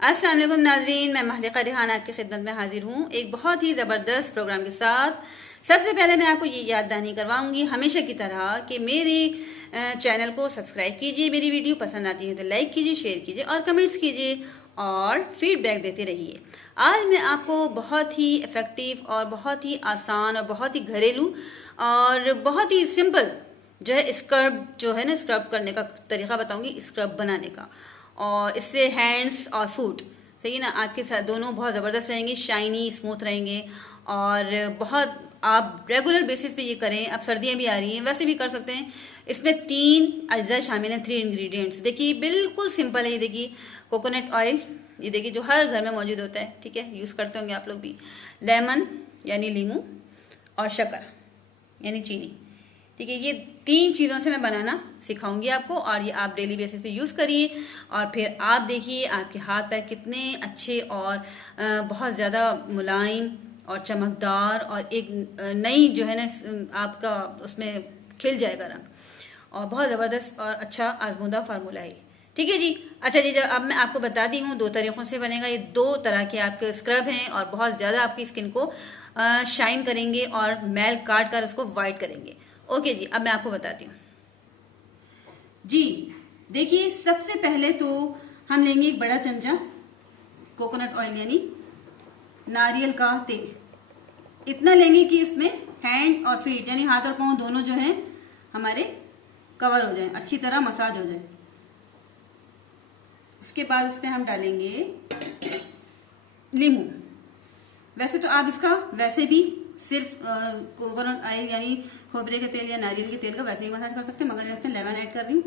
अस्सलाम वालेकुम नाजरीन, मैं महलिका रिहान आपकी खिदमत में हाजिर हूँ एक बहुत ही ज़बरदस्त प्रोग्राम के साथ। सबसे पहले मैं आपको ये याद दहानी करवाऊंगी हमेशा की तरह कि मेरे चैनल को सब्सक्राइब कीजिए, मेरी वीडियो पसंद आती है तो लाइक कीजिए, शेयर कीजिए और कमेंट्स कीजिए और फीडबैक देते रहिए। आज मैं आपको बहुत ही इफ़ेक्टिव और बहुत ही आसान और बहुत ही घरेलू और बहुत ही सिंपल जो है स्क्रब जो है ना स्क्रब करने का तरीका बताऊंगी, स्क्रब बनाने का। और इससे हैंड्स और फुट सही ना आपके साथ दोनों बहुत ज़बरदस्त रहेंगे, शाइनी स्मूथ रहेंगे और बहुत आप रेगुलर बेसिस पे ये करें। अब सर्दियाँ भी आ रही हैं, वैसे भी कर सकते हैं। इसमें 3 अज्जा शामिल हैं, 3 इंग्रेडिएंट्स। देखिए बिल्कुल सिंपल है। ये देखिए कोकोनट ऑयल, ये देखिए जो हर घर में मौजूद होता है, ठीक है, यूज़ करते होंगे आप लोग भी। लेमन यानी नींबू और शक्कर यानी चीनी, ठीक है। ये 3 चीज़ों से मैं बनाना सिखाऊंगी आपको और ये आप डेली बेसिस पे यूज़ करिए और फिर आप देखिए आपके हाथ पैर कितने अच्छे और बहुत ज़्यादा मुलायम और चमकदार और एक नई जो है ना आपका उसमें खिल जाएगा रंग और बहुत ज़बरदस्त और अच्छा आजमूदा फार्मूला है, ठीक है जी। अच्छा जी, अब मैं आपको बता दी हूँ 2 तरीक़ों से बनेगा। ये 2 तरह के आपके स्क्रब हैं और बहुत ज़्यादा आपकी स्किन को शाइन करेंगे और मैल काट कर उसको वाइट करेंगे। ओके जी, अब मैं आपको बताती हूँ जी। देखिए सबसे पहले तो हम लेंगे एक बड़ा चमचा कोकोनट ऑयल यानी नारियल का तेल। इतना लेंगे कि इसमें हैंड और फीट यानी हाथ और पांव दोनों जो हैं हमारे कवर हो जाएं, अच्छी तरह मसाज हो जाए। उसके बाद इसमें हम डालेंगे नींबू। वैसे तो आप इसका वैसे भी सिर्फ कोकोनट ऑयल यानी खोबरे के तेल या नारियल के तेल का वैसे ही मसाज कर सकते हैं, मगर इसमें लेमन ऐड कर रही हूँ,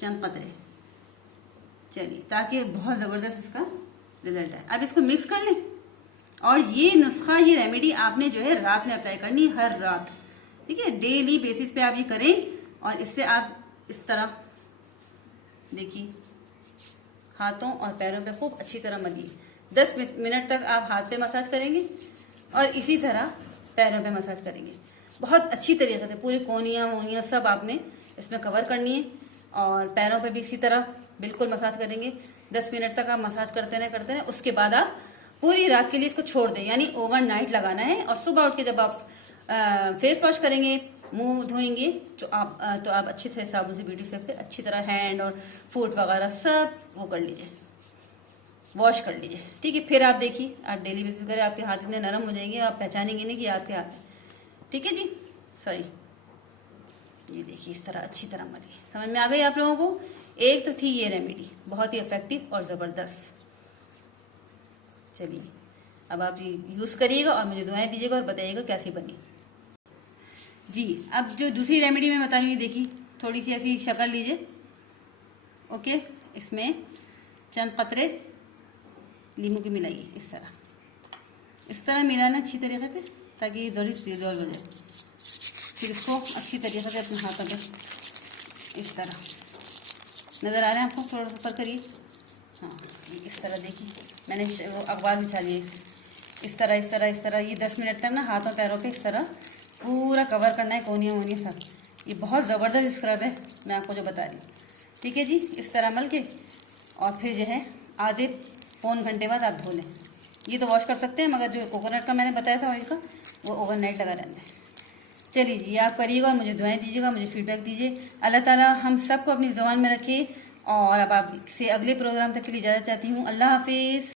चंद कतरे। चलिए, ताकि बहुत ज़बरदस्त इसका रिजल्ट है। अब इसको मिक्स कर लें और ये नुस्खा, ये रेमेडी आपने जो है रात में अप्लाई करनी है, हर रात, ठीक है। डेली बेसिस पे आप ये करें और इससे आप इस तरह देखिए हाथों और पैरों पे खूब अच्छी तरह मलिए। 10 मिनट तक आप हाथ पे मसाज करेंगे और इसी तरह पैरों पे मसाज करेंगे। बहुत अच्छी तरीके से पूरी कोनियाँ वोनियाँ सब आपने इसमें कवर करनी है और पैरों पे भी इसी तरह बिल्कुल मसाज करेंगे। 10 मिनट तक आप मसाज करते रहें। उसके बाद आप पूरी रात के लिए इसको छोड़ दें, यानी ओवरनाइट लगाना है। और सुबह उठ के जब आप फेस वॉश करेंगे, मुंह धोएंगे तो आप अच्छे से साबुन से, ब्यूटी सेफ से अच्छी तरह हैंड और फुट वगैरह सब वो कर लीजिए, वॉश कर लीजिए, ठीक है। फिर आप देखिए आप डेली बेसिस करें, आपके हाथ इतने नरम हो जाएंगे आप पहचानेंगे नहीं कि आपके हाथ है, ठीक है जी। सॉरी, ये देखिए इस तरह अच्छी तरह मलिए। समझ में आ गई आप लोगों को? एक तो थी ये रेमेडी बहुत ही इफेक्टिव और ज़बरदस्त। चलिए अब आप ये यूज़ करिएगा और मुझे दुआएं दीजिएगा और बताइएगा कैसी बनी जी। अब जो दूसरी रेमेडी मैं बता रही हूँ, देखिए थोड़ी सी ऐसी शक्कर लीजिए, ओके। इसमें चंद कतरे नींबू की मिलाइए, इस तरह मिलाना अच्छी तरीके से ताकि ये थोड़ी डिजॉल्व हो जाए। फिर इसको अच्छी तरीके से अपने हाथों पे इस तरह, नज़र आ रहे हैं आपको, थोड़ा ऊपर करिए, हाँ इस तरह देखिए मैंने वो अखबार बिछा लिया, इस तरह ये 10 मिनट तक ना हाथों पैरों पे इस तरह पूरा कवर करना है, कोनियाँ वोनियाँ सब। ये बहुत ज़बरदस्त स्क्रब है मैं आपको जो बता रही हूँ, ठीक है जी। इस तरह मल के और फिर जो है आधे पौन घंटे बाद आप धो लें। ये तो वॉश कर सकते हैं, मगर जो कोकोनट का मैंने बताया था ऑयल का, वो ओवरनाइट लगा रहता है। चलिए जी, आप करिएगा और मुझे दुआएं दीजिएगा, मुझे फीडबैक दीजिए। अल्लाह ताला हम सबको अपनी ज़ुबान में रखे और अब आपसे अगले प्रोग्राम तक के लिए इजाज़त चाहती हूँ। अल्लाह हाफिज़।